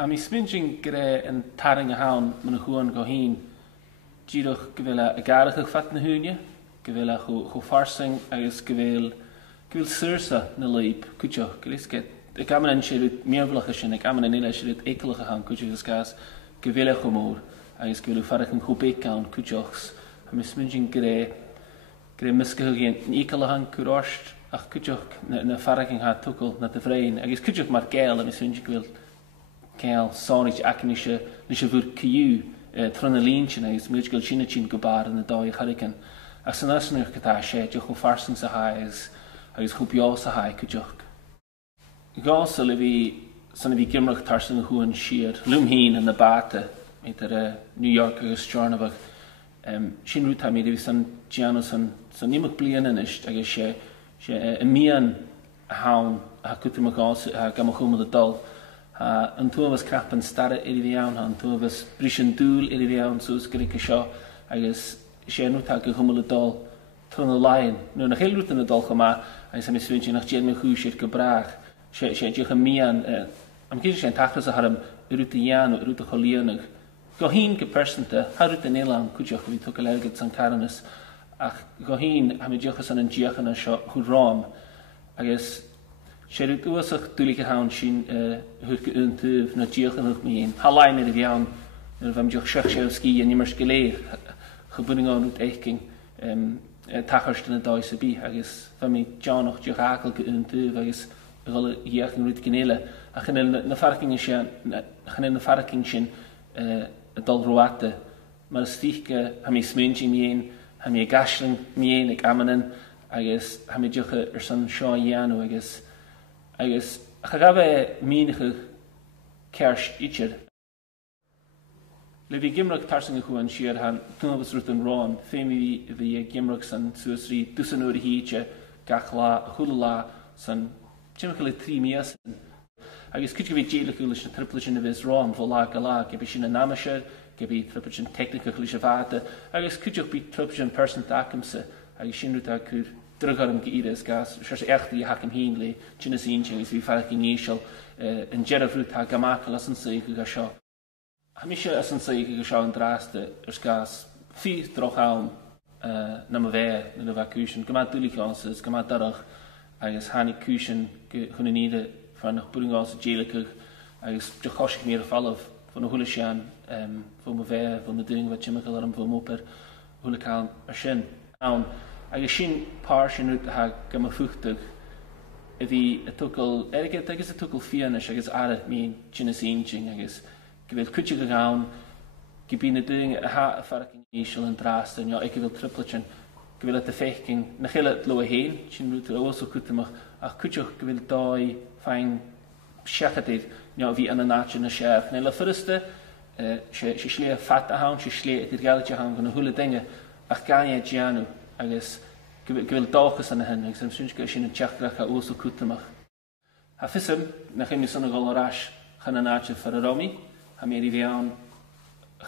A mi sminging gre yn taring a hawn ma'n chwan go hyn. Gyrwch gyfela y garach ych fat na hwnnw, gyfela chw farsing agos gyfel syrsa na leib, cwtio, gris get. Y gaman yn siarad miaflach ysyn, y gaman yn eile siarad eiclach a hawn, cwtio ysgas, gyfela chw môr, agos gyfela ffarach yn chwbeg gawn, cwtiochs. A mi sminging gre mysgach yn eicl a hawn cwrorst, ach cwtioch na ffarach yn hadd twgl na dy frein, agos cwtioch mae'r gael, a mi sminging gyfel gael sonich ac yn eisiau fwyr cyw, tron y lyn sy'n agos, mi ydych chi'n sy'n gwbar yn y doi charican. Ac sy'n ysyn yw'ch gyda se, diolch o farsing sa haes, agos chwbio sa hae cwtioch. Gos o fi, sy'n fi gymrach tarsyn y hwn sir, lwm hyn yn y bata, meid ar New York agos Jarnabach. Sy'n rwyd ha mi, fi sy'n giano sy'n nimach blian yn ysg, agos se y mian hawn, a cwtio mach os, a gamach hwm y dol. Yn tŵa fas crap yn stara i fi iawn, yn tŵa fas bris yn dŵl i fi iawn, so ysgrig y sio, agos se nhw tag y hwmwl y dol trwy'n y lain. Nhw'n eich elrwyd yn y dol chyma, agos am i swy'n sy'n eich jen mewn chwys i'r gybrach. Se diolch yn mian, am gyd sy'n tachras a haram, yrwyd y ian o yrwyd y cholianach. Go hyn gy persynta, harwyd yn elan, cwdiolch fi tog y lergyd sy'n caranus. Ach go hyn, am i diolch yn diolch yn sio hwrom, agos se rwyd ywysach dwylig y hawn sy'n hwyrch yn tyf na diolch yn hwyrch mi un. Halain yr iawn, yr fam diolch siach siach sgi yn ymwrs gileir. Chybwning o'n rwyd eichging tacharst yn y does y bi, agos fam i John o'ch diolch agl yn tyf, agos y gol iach yn rwyd gynele. A chynel na ffarcing sy'n y dol rwata. Mae'r stich ham i smyngi mi un, ham i gasling mi un ag amanan, agos ham i diolch yr son sio ianw, agos chagafe minig kerst itcher. Le vi gimrag tarsing y chwan siar han tunabas rwt yn ron, ffeim fi gimrag san suasri dusan o'r hietja gachla hwlala san jymach le 3 mias. Agos cyd gyfi jeilig yw'ch yn triplis yn y fes ron fo la gala, gebi sy'n yn amasher, gebi triplis yn technical yw'ch fada, agos cyd yw'ch bi triplis yn person dacamsa, agos sy'n rwt ag drygor am gyda's gas, sy'n echt i hac am hyn le, sy'n ysyn sy'n fi ffarach yn eisiol, yn geraf rwt ha gamakal as yn sy'n gyda sio. Ham eisiau as yn sy'n gyda sio yn draste, ys gas, ffydd droch awn na ma fe, yn y fa cwysyn, gymad dwylig onsys, gymad darach, agos hannu cwysyn hwn yn nida, fan o'ch bwring os y jeilicwch, agos diolchosig mi'r ffalaf, fan o hwle sian, fan ma fe, fan ma dyn fa chymachal ar am fan mwper, hwle cael ar sy'n. Agos sy'n par sy'n rwyd ha gam y ffwchtag, fi y twgl, agos y twgl fianus, agos ara mi'n sy'n ysyn sy'n, agos gyfel cwtio ag awn, gybyn y dyn y ha y ffarach yn eisiol yn drast, yn ag gyfel triplet sy'n, gyfel y ffechgyn, na chyl at lo a hen, sy'n rwyd yr os o cwtymach, a cwtioch gyfel doi ffain siachadydd, fi yn y nat yn y siarch. Neu la ffyrsta, sy'n slia ffat a hawn, sy'n slia ydy'r gael a hawn, gan y hwle dynga, ach gani a gianw, agos gyfel dochus yn y hyn, agos am sy'n sy'n yn tiachrach a os o cwtymach. Ha ffysym, na chym i son o gol o'r as, chan y nat ffyr y romi, ha mi eri fi awn,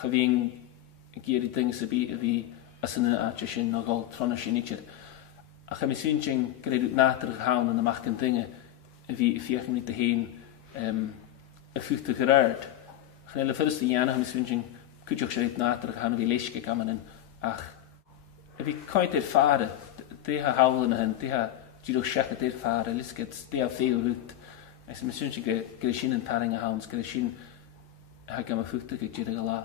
chyfi'n gyr i dyngus y bi, fi as yn y nat sy'n o gol tron o sy'n eithir. A chym i sy'n sy'n gyda'r natr ych hawn yn y mach gan dynga, fi ffiach yn dy hyn y ffwchtag yr ard. Chan y ffyrst i ianna, chym i sy'n sy'n cwtioch sy'n natr ych hawn fi leisgig am yn ach. Fi coed i'r ffara, di ha hawl yn hyn, di ha gyrwch siach i'r ffara, lisgyd, di ha ffeil rwyd. Ac sy'n sy'n sy'n gyda sy'n yn taring a hawns, gyda sy'n hag am y ffwchtag ag gyda la.